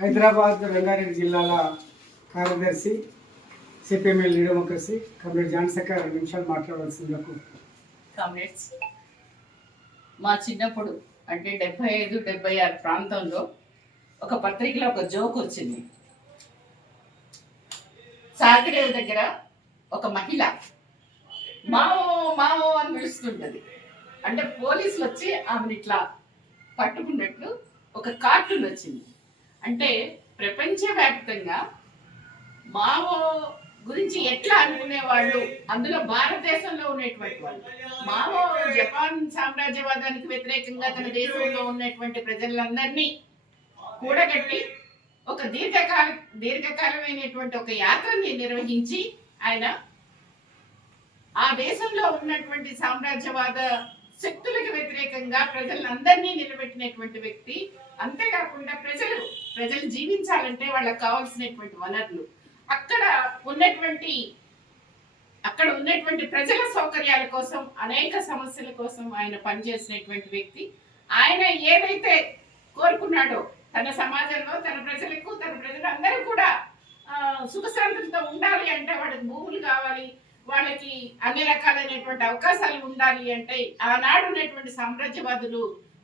హైదరాబాద్ రంగారెడ్డి జిల్లాల కార్యదర్శి CPML democracy comrade జాన్సక్క రెండు నిమిషాలు మాట్లాడవలసిందకు. కామ్రేడ్స్ మా చిన్నప్పుడు అంటే డెబ్బై ఐదు డెబ్బై ఆరు ప్రాంతంలో ఒక పత్రికలో ఒక జోక్ వచ్చింది. సాగిరేవు దగ్గర ఒక మహిళ మావో మావో అని పిలుస్తుంటది. అంటే పోలీసులు వచ్చి ఆమెను ఇట్లా పట్టుకున్నట్లు ఒక కార్టూన్ వచ్చింది. అంటే ప్రపంచవ్యాప్తంగా మావో గురించి ఎట్లా అనుకునేవాళ్ళు? అందులో భారతదేశంలో ఉన్నటువంటి వాళ్ళు. మావో జపాన్ సామ్రాజ్యవాదానికి వ్యతిరేకంగా తన దేశంలో ఉన్నటువంటి ప్రజలందరినీ కూడగట్టి ఒక దీర్ఘకాల దీర్ఘకాలమైనటువంటి ఒక యాత్రని నిర్వహించి ఆయన ఆ దేశంలో ఉన్నటువంటి సామ్రాజ్యవాద శక్తులకు వ్యతిరేకంగా ప్రజలందరినీ నిలబెట్టినటువంటి వ్యక్తి. అంతేకాకుండా ప్రజలు ప్రజలు జీవించాలంటే వాళ్ళకి కావాల్సినటువంటి వనరులు. అక్కడ ఉన్నటువంటి అక్కడ ఉన్నటువంటి ప్రజల సౌకర్యాల కోసం అనేక సమస్యల కోసం ఆయన పనిచేసినటువంటి వ్యక్తి. ఆయన ఏదైతే కోరుకున్నాడో తన సమాజంలో తన ప్రజలకు తన ప్రజలందరూ కూడా సుఖశాంతులతో ఉండాలి అంటే వాళ్ళకి భూములు కావాలి వాళ్ళకి అన్ని రకాలైనటువంటి అవకాశాలు ఉండాలి అంటే ఆనాడు ఉన్నటువంటి సామ్రాజ్యవాదులు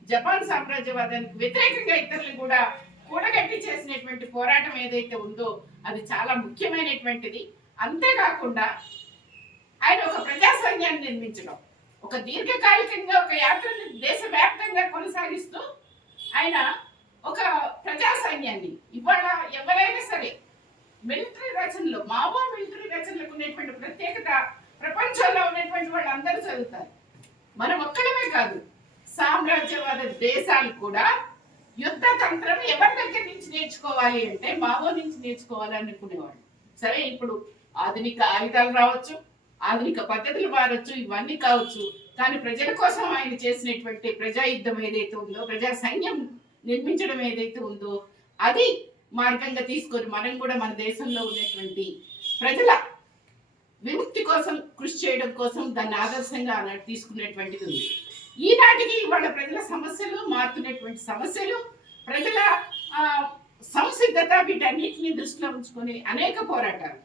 జపాన్ సామ్రాజ్యవాదానికి వ్యతిరేకంగా ఇతరులు కూడా కూడగట్టి చేసినటువంటి పోరాటం ఏదైతే ఉందో అది చాలా ముఖ్యమైనటువంటిది. అంతేకాకుండా ఆయన ఒక ప్రజాసైన్యాన్ని నిర్మించడం. ఒక దీర్ఘకాలికంగా ఒక యాత్రని దేశవ్యాప్తంగా కొనసాగిస్తూ ఆయన ఒక ప్రజాసైన్యాన్ని ఇవాళ ఎవరైనా సరే మిలిటరీ రచనలు మావో మిలిటరీ రచనలకు ఉన్నటువంటి ప్రత్యేకత ప్రపంచంలో ఉన్నటువంటి వాళ్ళు అందరూ చదువుతారు. మనం ఒక్కడమే కాదు సామ్రాజ్యవాద దేశాలు కూడా యుద్ధ తంత్రం ఎవరి దగ్గర నుంచి నేర్చుకోవాలి అంటే మావో నుంచి నేర్చుకోవాలి అనుకునేవాళ్ళు. సరే ఇప్పుడు ఆధునిక ఆయుధాలు రావచ్చు ఆధునిక పద్ధతులు మారచ్చు ఇవన్నీ కావచ్చు. కానీ ప్రజల కోసం ఆయన చేసినటువంటి ప్రజా యుద్ధం ఏదైతే ఉందో ప్రజా సైన్యం నిర్మించడం ఏదైతే ఉందో అది మార్గంగా తీసుకొని మనం కూడా మన దేశంలో ఉన్నటువంటి ప్రజల విముక్తి కోసం కృషి చేయడం కోసం దాన్ని ఆదర్శంగా తీసుకునేటువంటిది ఉంది. ఈనాటికి వాళ్ళ ప్రజల సమస్యలు మారుతున్నటువంటి సమస్యలు ప్రజల సంసిద్ధత వీటన్నిటిని దృష్టిలో ఉంచుకొని అనేక పోరాటాలు.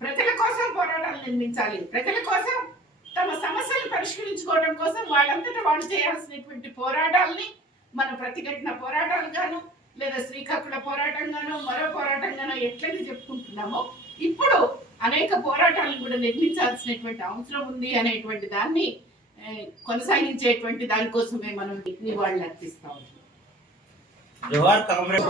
ప్రజల కోసం పోరాటాలు నిర్మించాలి. ప్రజల కోసం తమ సమస్యలు పరిష్కరించుకోవడం కోసం వాళ్ళంతటా వాళ్ళు చేయాల్సినటువంటి పోరాటాలని మనం ప్రతిఘటన పోరాటాలుగాను లేదా శ్రీకాకుళ పోరాటంగానో మరో పోరాటంగానో ఎట్లయితే చెప్పుకుంటున్నామో ఇప్పుడు అనేక పోరాటాలను కూడా నిర్మించాల్సినటువంటి అవసరం ఉంది అనేటువంటి దాన్ని కొనసాగించేటువంటి దానికోసమే మనం నివాళులు అర్పిస్తాం జోహార్ కామ్రేడ్